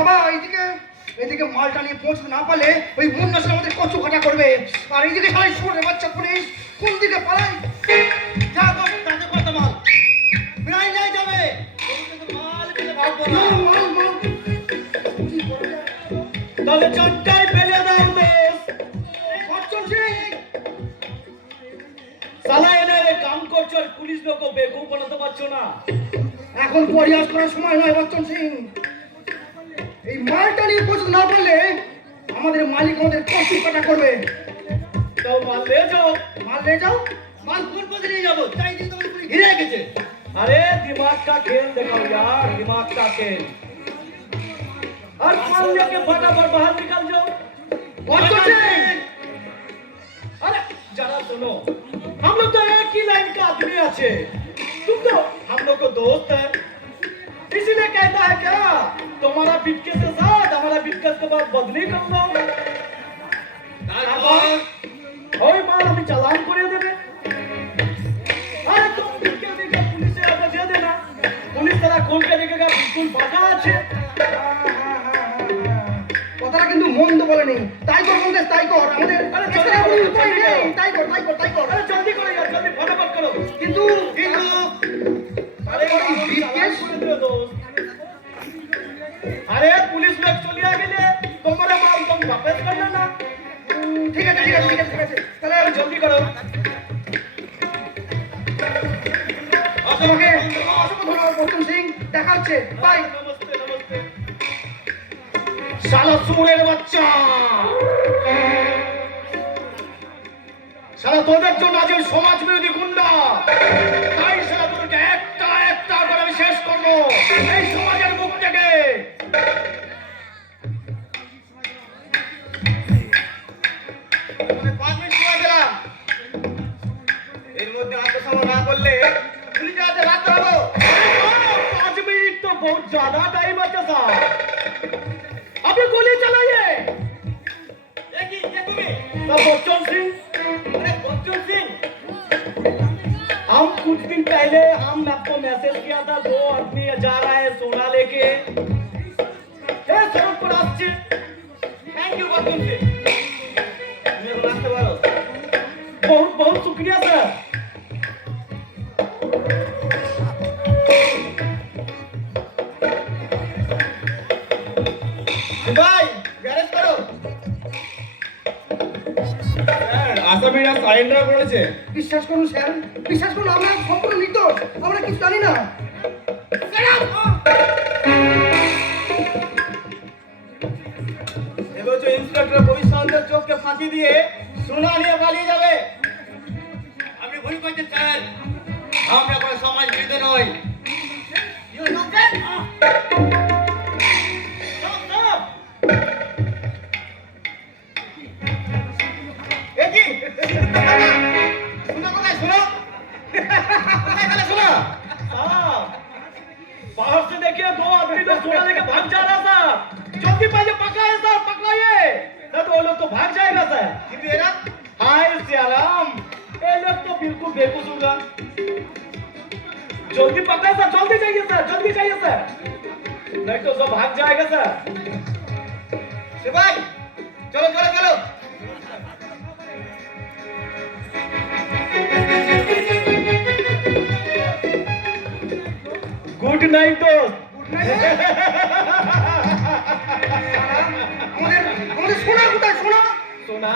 বাবা এইদিকে এদিকে মালটা নিয়ে পৌঁছতে না পারলে ওই মুন্নাসের আমাদের কচু কাটা করবে। আর এইদিকে সবাই শুনে বাচ্চা পুলিশ কোন দিকে পালাই? যা তো তাতে কত মাল বিরাই যাই যাবে মাল কিনে ভাববো না। মাল মাল তাহলে চারটায় ফেলে দাও দোস্ত। বচ্চন সিং সালা এনে কাম করছো আর পুলিশ লোক বেকুব বানাতে পারছো না। এখন পরিহাস করার সময় নয় বচ্চন সিং। এই মালটা নিয়ে পৌঁছতে না পারলে আমাদের মালিক আমাদের কচু কাটা করবে। তাও মাল নিয়ে যাও। মাল নিয়ে যাও। माल कौन पकड़ नहीं जाबो चाय दिन तो गिरे के छे। अरे दिमाग का खेल दिखाओ यार दिमाग का खेल। और माल लेके फटाफट बाहर निकल जाओ। अरे जरा सुनो हम लोग तो एक ही लाइन का आदमी अच्छे तुम तो हम लोग को दोस्त है इसीलिए कहता है क्या तुम्हारा बिटके से साथ हमारा बिटके के बाद बदली कर लो। ওই মাল আমি চালান করে দেবে। अरे तुम बिटके देगा पुलिस से आगे दे देना पुलिस तेरा खोल के देखेगा बिल्कुल बाका আছে। কথাটা কিন্তু মন্দ বলেনি। তাই কর বলতে তাই কর। আমাদের আরে এখানে কোনো উপায় নেই। তাই কর তাই কর তাই কর। अरे जल्दी करो यार जल्दी फटाफट करो। কিন্তু अरे বিটকেস করে দিও দোস্ত। अरे पुलिस लोग চলে গেলে তোমার মাল তুমি वापस कर लेना। ঠিক আছে ঠিক আছে ঠিক আছে ঠিক আছে। তাহলে अरे जल्दी करो। তোমাকে অসংখ্য ধন্যবাদ বচ্চন সিং। দেখা হচ্ছে। বাই। नमस्ते नमस्ते। শালা সুরের বাচ্চা শালা তোদের জন্য আজ এই সমাজ বিরোধী গুন্ডা তাই শালা তোদেরকে একটা একটা করে আমি শেষ করবো এই সমাজের মুখ থেকে। মানে 5 মিনিট সময় দিলাম এর মধ্যে আত্মসমর্পণ না করলে পুলিশের হাতে রাত হবো। 5 मिनट तो बहुत ज्यादा टाइम है साहब अभी गोली चलाइए। এ কি কে তুমি? तो बच्चन सिंह আরে বচ্চন সিং हम कुछ दिन पहले हम आपको मैसेज किया था 2 आदमी जा रहा है सोना लेके ए सड़क पर আসছে। থ্যাংক ইউ বচ্চন সিং তুমি এখন আসতে পারো। बहुत बहुत शुक्रिया सर। ভাই গ্যারেজ করো। স্যার আসামিরা সারেন্ডার করেছে। বিশ্বাস করুন স্যার বিশ্বাস করুন আমরা সম্পূর্ণ নির্দোষ। আমরা কিছু জানি না। এবছর ইন্সপেক্টর ভবিষ্যতের চোখকে ফাঁকি দিয়ে সোনা নিয়ে পালিয়ে যাবে। আপনি ভুল করছেন স্যার আমরা কোনো সমাজ বিরোধী নই। You know that? Stop, stop! এ কি শোনো কোথায় শোনো কোথায় গেলে শোনো। साहब, बाहर से देखिए 2 आदमी तो सोना लेके भाग जा रहा था। जल्दी पहले पकड़ाइए सर, पकड़ाइए। नहीं तो वो लोग तो भाग जाएगा सर। কিন্তু এরা हाय सियाराम, ये लोग तो बिल्कुल बेवकूफ होगा। जल्दी पकड़े सर, जल्दी जाइए सर, जल्दी जाइए सर। नहीं तो सब भाग जाएगा सर। সিপাই চলো চলো চলো। गुड नाइट दोस्त। আমাদের আমাদের সোনা কোথায় সোনা? सुना?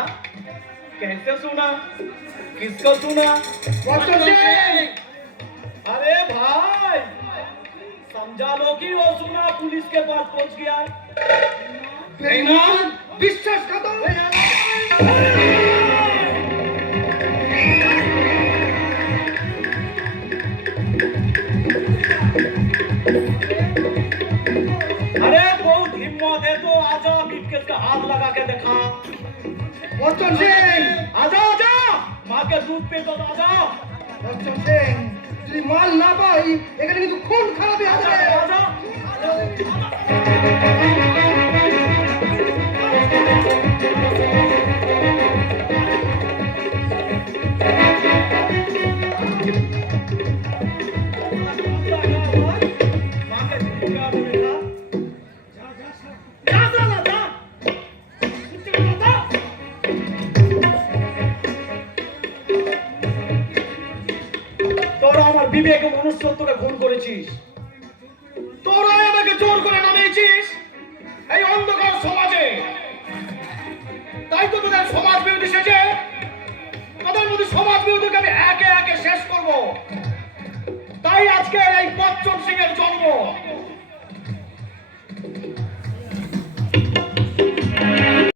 कैसे सुना? किसको सुना? বচ্চন সিং अरे भाई समझा लो कि वो सुना पुलिस के पास पहुंच गया। বেঈমান বিশ্বাসঘাতক। अरे बहुत हिम्मत है तो आजा बिटकेस का हाथ लगा के देखा। বচ্চন সিং आजा आजा माँ के दूध पे तो आजा বচ্চন সিং যদি মাল না পাই এখানে কিন্তু খুন খারাপই आजा হবে। आजा। माँ के दूध पे आजा बेटा। বিবেক ও মনুষ্যত্বকে খুন করেছিস। তোরাই আমাকে জোর করে নামিয়েছিস এই অন্ধকার সমাজে। তাই তো তোদের সমাজ বিরোধী সেজে তোদের মধ্যে সমাজ বিরোধীকে আমি একে একে শেষ করব। তাই আজকে এই বচ্চন সিং এর জন্ম।